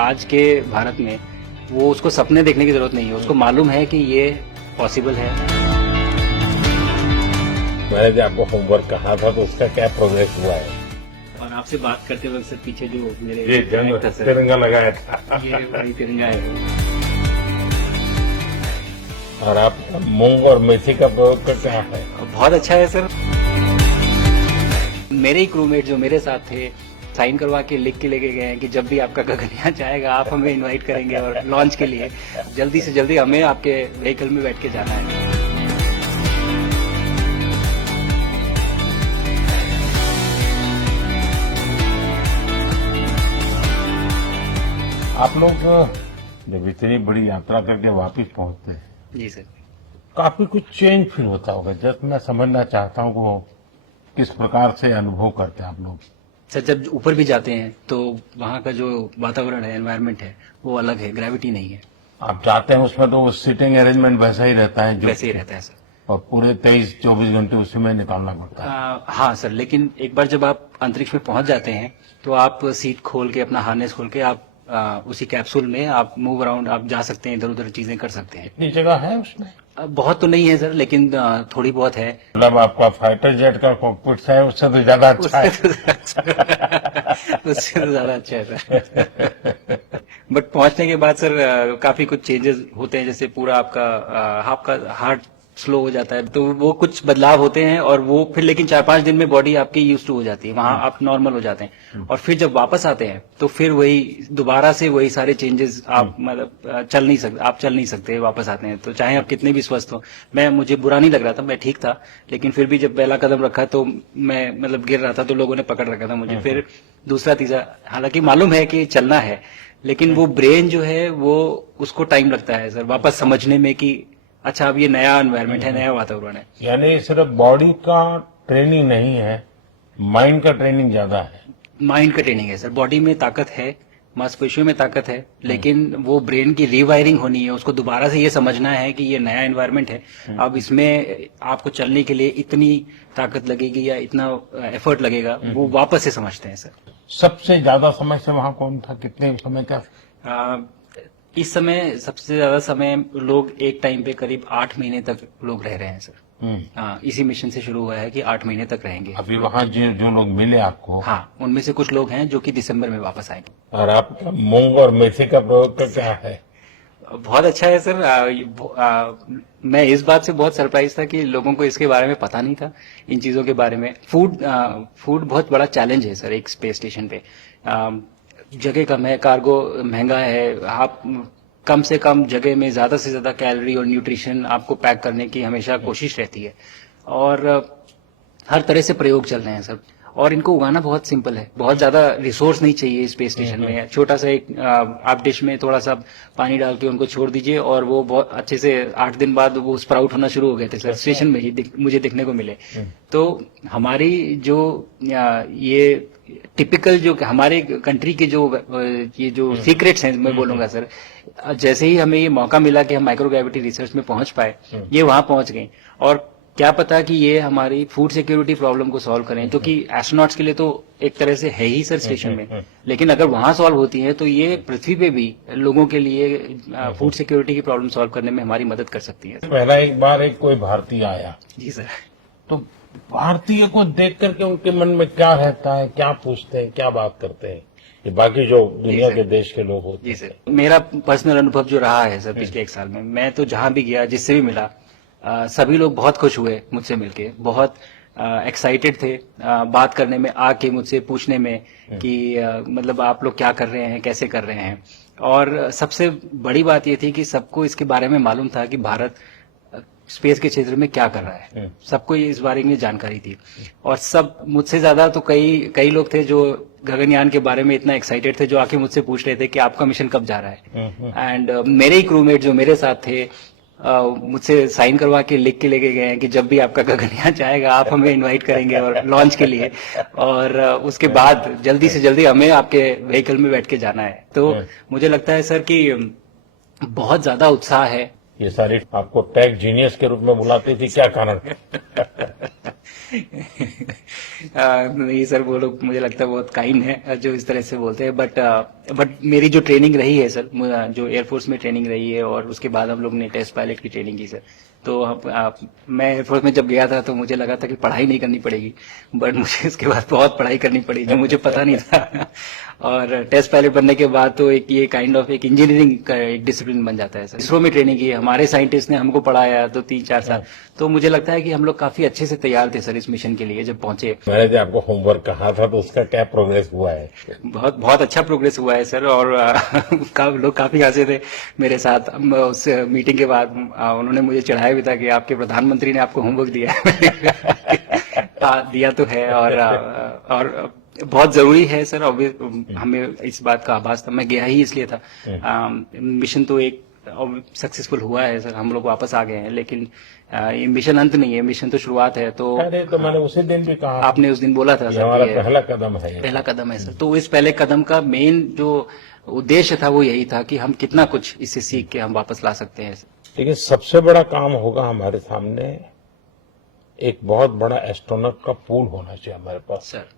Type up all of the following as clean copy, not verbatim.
आज के भारत में वो उसको सपने देखने की जरूरत नहीं है, उसको मालूम है कि ये पॉसिबल है। मैंने जो आपको होमवर्क कहा था तो उसका क्या प्रोग्रेस हुआ है? और आपसे बात करते वक्त सर पीछे जो मेरे ये जंग था सर, तिरंगा लगाया था ये वही तिरंगा है। और आप मूंग और मेथी का प्रयोग करते हैं। बहुत अच्छा है सर। मेरे ही क्रूमेट जो मेरे साथ थे साइन करवा के लिख के लेके गए हैं कि जब भी आपका गगनयान जाएगा आप हमें इनवाइट करेंगे और लॉन्च के लिए जल्दी से जल्दी हमें आपके व्हीकल में बैठ के जाना है। आप लोग जब इतनी बड़ी यात्रा करके वापस पहुंचते हैं, जी सर। काफी कुछ चेंज फील होता होगा। जब मैं समझना चाहता हूँ वो किस प्रकार से अनुभव करते हैं आप लोग। सर जब ऊपर भी जाते हैं तो वहाँ का जो वातावरण है, एनवायरनमेंट है, वो अलग है, ग्रेविटी नहीं है। आप जाते हैं उसमें तो सिटिंग अरेंजमेंट वैसा ही रहता है जो वैसे ही रहता है सर। और पूरे 23-24 घंटे उसी में निकालना पड़ता है। हाँ सर, लेकिन एक बार जब आप अंतरिक्ष में पहुंच जाते हैं तो आप सीट खोल के, अपना हार्नेस खोल के आप उसी कैप्सूल में आप मूव अराउंड, आप जा सकते हैं, इधर उधर चीजें कर सकते हैं। इतनी जगह है उसमें? बहुत तो नहीं है सर, लेकिन थोड़ी बहुत है। मतलब आपका फाइटर जेट का कॉकपिट है उससे तो ज्यादा अच्छा है। उससे तो ज्यादा अच्छा है सर। बट पहुंचने के बाद सर काफी कुछ चेंजेस होते हैं, जैसे पूरा आपका हार्ट स्लो हो जाता है, तो वो कुछ बदलाव होते हैं और वो फिर लेकिन 4-5 दिन में बॉडी आपकी यूज टू हो जाती है, वहां आप नॉर्मल हो जाते हैं। और फिर जब वापस आते हैं तो फिर वही दोबारा से वही सारे चेंजेस आप मतलब चल नहीं सकते वापस आते हैं तो, चाहे आप कितने भी स्वस्थ हो। मुझे बुरा नहीं लग रहा था, मैं ठीक था, लेकिन फिर भी जब पहला कदम रखा तो मैं मतलब गिर रहा था तो लोगों ने पकड़ रखा था मुझे। फिर दूसरा तीसरा, हालांकि मालूम है कि चलना है, लेकिन वो ब्रेन जो है वो उसको टाइम लगता है सर वापस समझने में कि अच्छा अब ये नया एनवायरनमेंट है, नया वातावरण है। यानी सिर्फ बॉडी का ट्रेनिंग नहीं है, माइंड का ट्रेनिंग ज्यादा है। माइंड का ट्रेनिंग है सर। बॉडी में ताकत है, मांसपेशियों में ताकत है, लेकिन वो ब्रेन की रीवायरिंग होनी है, उसको दोबारा से ये समझना है कि ये नया एनवायरनमेंट है। अब इसमें आपको चलने के लिए इतनी ताकत लगेगी या इतना एफर्ट लगेगा, वो वापस से समझते हैं सर। सबसे ज्यादा समय से वहां कौन था, कितने समय का? इस समय सबसे ज्यादा समय लोग एक टाइम पे करीब 8 महीने तक लोग रह रहे हैं सर। इसी मिशन से शुरू हुआ है कि 8 महीने तक रहेंगे। अभी वहाँ जो लोग मिले आपको? हाँ, उनमें से कुछ लोग हैं जो कि दिसंबर में वापस आएंगे। और आपका मूंग और मेथी का प्रयोग का क्या है? बहुत अच्छा है सर। मैं इस बात से बहुत सरप्राइज था कि लोगों को इसके बारे में पता नहीं था, इन चीजों के बारे में। फूड बहुत बड़ा चैलेंज है सर एक स्पेस स्टेशन पे। जगह कम है, कार्गो महंगा है, आप कम से कम जगह में ज्यादा से ज्यादा कैलोरी और न्यूट्रिशन आपको पैक करने की हमेशा कोशिश रहती है। और हर तरह से प्रयोग चल रहे हैं सर। और इनको उगाना बहुत सिंपल है, बहुत ज्यादा रिसोर्स नहीं चाहिए स्पेस स्टेशन में। छोटा सा एक आप डिश में थोड़ा सा पानी डाल के उनको छोड़ दीजिए और वो बहुत अच्छे से 8 दिन बाद वो स्प्राउट होना शुरू हो गए थे सर, स्टेशन में ही मुझे देखने को मिले। तो हमारी जो ये टिपिकल जो हमारे कंट्री के जो ये जो सीक्रेट्स हैं, मैं बोलूंगा सर, जैसे ही हमें ये मौका मिला कि हम माइक्रोग्रेविटी रिसर्च में पहुंच पाए, ये वहां पहुंच गए। और क्या पता कि ये हमारी फूड सिक्योरिटी प्रॉब्लम को सॉल्व करें, जो कि एस्ट्रोनॉट्स के लिए तो एक तरह से है ही सर स्टेशन में, लेकिन अगर वहां सॉल्व होती है तो ये पृथ्वी पे भी लोगों के लिए फूड सिक्योरिटी की प्रॉब्लम सॉल्व करने में हमारी मदद कर सकती है। पहला एक बार कोई भारतीय आया, जी सर, तो भारतीय को देख करके उनके मन में क्या रहता है, क्या पूछते हैं, क्या बात करते हैं, ये बाकी जो दुनिया के देश के लोग होते हैं? जी सर, मेरा पर्सनल अनुभव जो रहा है सर पिछले 1 साल में, मैं तो जहां भी गया, जिससे भी मिला, सभी लोग बहुत खुश हुए मुझसे मिलके, बहुत एक्साइटेड थे बात करने में, आके मुझसे पूछने में कि मतलब आप लोग क्या कर रहे हैं, कैसे कर रहे हैं। और सबसे बड़ी बात ये थी कि सबको इसके बारे में मालूम था कि भारत स्पेस के क्षेत्र में क्या कर रहा है, सबको इस बारे में जानकारी थी। और सब मुझसे ज्यादा तो कई लोग थे जो गगनयान के बारे में इतना एक्साइटेड थे, जो आके मुझसे पूछ रहे थे कि आपका मिशन कब जा रहा है। एंड मेरे ही क्रूमेट जो मेरे साथ थे मुझसे साइन करवा के लिख के लेके गए हैं कि जब भी आपका गगनयान जाएगा आप हमें इनवाइट करेंगे और लॉन्च के लिए, और उसके बाद जल्दी से जल्दी हमें आपके व्हीकल में बैठ के जाना है। तो मुझे लगता है सर कि बहुत ज्यादा उत्साह है ये सारी आपको टेक जीनियस के रूप में बुलाती थी, क्या कारण? नहीं सर, वो लोग मुझे लगता है बहुत काइंड है जो इस तरह से बोलते हैं, बट मेरी जो ट्रेनिंग रही है सर, जो एयरफोर्स में ट्रेनिंग रही है और उसके बाद हम लोग ने टेस्ट पायलट की ट्रेनिंग की सर। तो मैं एयरफोर्स में जब गया था तो मुझे लगा था कि पढ़ाई नहीं करनी पड़ेगी, बट मुझे इसके बाद बहुत पढ़ाई करनी पड़ी जो मुझे पता नहीं था। और टेस्ट पायलट बनने के बाद तो एक ये काइंड ऑफ एक इंजीनियरिंग का एक डिसिप्लिन बन जाता है सर। इसरो में ट्रेनिंग की है, हमारे साइंटिस्ट ने हमको पढ़ाया तो 3-4 साल, तो मुझे लगता है कि हम लोग काफी अच्छे से तैयार थे सर इस मिशन के लिए जब पहुंचे। मैंने जो आपको होमवर्क कहा था तो उसका क्या प्रोग्रेस हुआ है? बहुत बहुत अच्छा प्रोग्रेस हुआ है सर, और लोग काफी हंसे थे मेरे साथ। उस मीटिंग के बाद उन्होंने मुझे चढ़ाया भी था कि आपके प्रधानमंत्री ने आपको होमवर्क दिया है। दिया तो है, और बहुत जरूरी है सर। हमें इस बात का आभास था, मैं गया ही इसलिए था। मिशन तो एक सक्सेसफुल हुआ है सर, हम लोग वापस आ गए हैं, लेकिन ये मिशन अंत नहीं है, मिशन तो शुरुआत है। तो अरे तो मैंने उसी दिन भी कहा, आपने उस दिन बोला था सर, हमारा पहला कदम है, पहला कदम है सर। तो इस पहले कदम का मेन जो उद्देश्य था वो यही था कि हम कितना कुछ इससे सीख के हम वापस ला सकते हैं। लेकिन सबसे बड़ा काम होगा हमारे सामने, एक बहुत बड़ा एस्ट्रोनॉट का पूल होना चाहिए हमारे पास सर।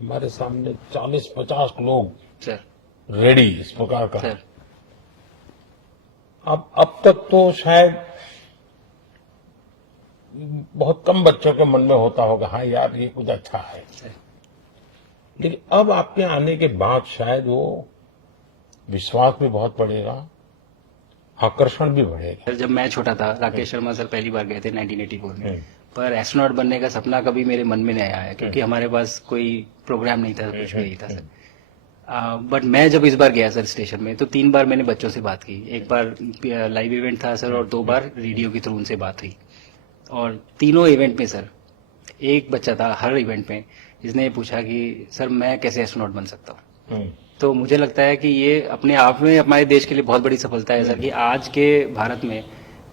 हमारे सामने 40-50 लोग सर रेडी इस प्रकार का। सर अब तक तो शायद बहुत कम बच्चों के मन में होता होगा, हाँ यार ये कुछ अच्छा है, लेकिन अब आपके आने के बाद शायद वो विश्वास भी बहुत बढ़ेगा, आकर्षण भी बढ़ेगा। सर, जब मैं छोटा था, राकेश शर्मा सर पहली बार गए थे 1984 में, पर एस्ट्रोनॉट बनने का सपना कभी मेरे मन में नहीं आया, क्योंकि हमारे पास कोई प्रोग्राम नहीं था, कुछ भी नहीं था सर। बट मैं जब इस बार गया सर स्टेशन में, तो 3 बार मैंने बच्चों से बात की। एक बार लाइव इवेंट था सर, और 2 बार रेडियो के थ्रू उनसे बात हुई। और तीनों इवेंट में सर एक बच्चा था हर इवेंट में जिसने पूछा कि सर मैं कैसे एस्ट्रोनॉट बन सकता हूँ। तो मुझे लगता है कि ये अपने आप में हमारे देश के लिए बहुत बड़ी सफलता है सर, कि आज के भारत में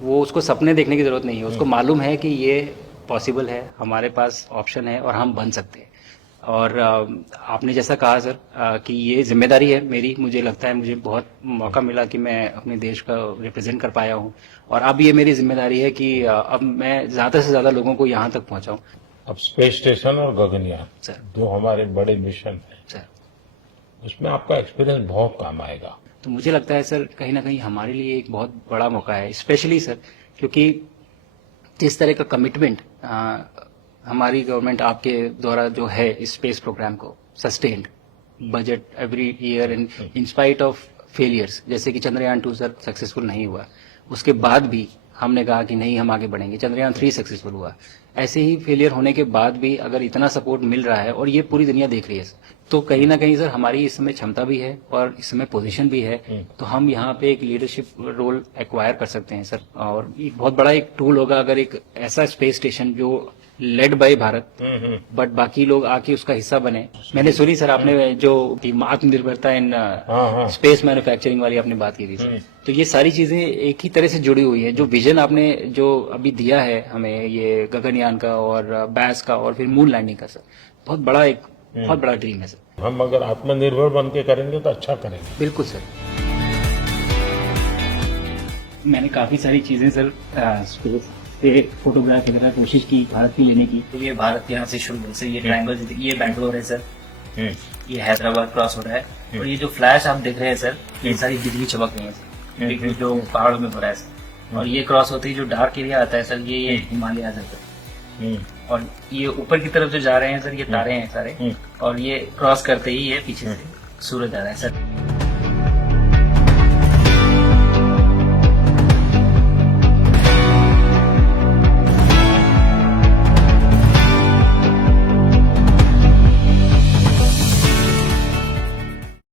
वो उसको सपने देखने की जरूरत नहीं है, उसको मालूम है कि ये पॉसिबल है, हमारे पास ऑप्शन है और हम बन सकते हैं। और आपने जैसा कहा सर कि ये जिम्मेदारी है मेरी, मुझे लगता है मुझे बहुत मौका मिला कि मैं अपने देश का रिप्रेजेंट कर पाया हूँ, और अब ये मेरी जिम्मेदारी है कि अब मैं ज्यादा से ज्यादा लोगों को यहाँ तक पहुँचाऊँ। अब स्पेस स्टेशन और गगनयान सर, जो हमारे बड़े मिशन है सर, उसमें आपका एक्सपीरियंस बहुत काम आएगा। तो मुझे लगता है सर कहीं ना कहीं हमारे लिए एक बहुत बड़ा मौका है, स्पेशली सर क्योंकि जिस तरह का कमिटमेंट हमारी गवर्नमेंट आपके द्वारा जो है इस स्पेस प्रोग्राम को, sustained budget every year and in spite of failures, जैसे कि चंद्रयान 2 सर सक्सेसफुल नहीं हुआ, उसके बाद भी हमने कहा कि नहीं हम आगे बढ़ेंगे, चंद्रयान 3 सक्सेसफुल हुआ। ऐसे ही फेलियर होने के बाद भी अगर इतना सपोर्ट मिल रहा है और ये पूरी दुनिया देख रही है सर, तो कहीं ना कहीं सर हमारी इस समय क्षमता भी है और इस समय पोजीशन भी है, तो हम यहाँ पे एक लीडरशिप रोल एक्वायर कर सकते हैं सर। और एक बहुत बड़ा एक टूल होगा अगर एक ऐसा स्पेस स्टेशन जो लेड बाय भारत बट बाकी लोग आके उसका हिस्सा बने। मैंने सुनी सर आपने जो आत्मनिर्भरता इन स्पेस मैन्युफैक्चरिंग वाली आपने बात की थी सर, तो ये सारी चीजें एक ही तरह से जुड़ी हुई है। जो विजन आपने जो अभी दिया है हमें, ये गगनयान का और बैस का और फिर मून लैंडिंग का सर, बहुत बड़ा ड्रीम है सर। हम अगर आत्मनिर्भर बन के करेंगे तो अच्छा करेंगे। बिल्कुल सर। मैंने काफी सारी चीजें सर स्पेस से फोटोग्राफ वगैरह कोशिश की भारत की लेने की। तो ये भारत यहाँ से शुरू से ये ट्रायंगल, ये बैंगलोर है सर, ये हैदराबाद क्रॉस हो रहा है, और ये जो फ्लैश आप देख रहे हैं सर, ये सारी बिजली चमक रही है सर, बिजली जो पहाड़ों में हो रहा है सर। और ये क्रॉस होते ही जो डार्क एरिया आता है सर, ये हिमालय आ जाता है। और ये ऊपर की तरफ जो जा रहे हैं सर, ये तारे हैं सारे, और ये क्रॉस करते ही ये पीछे से सूरज आ रहा है सर।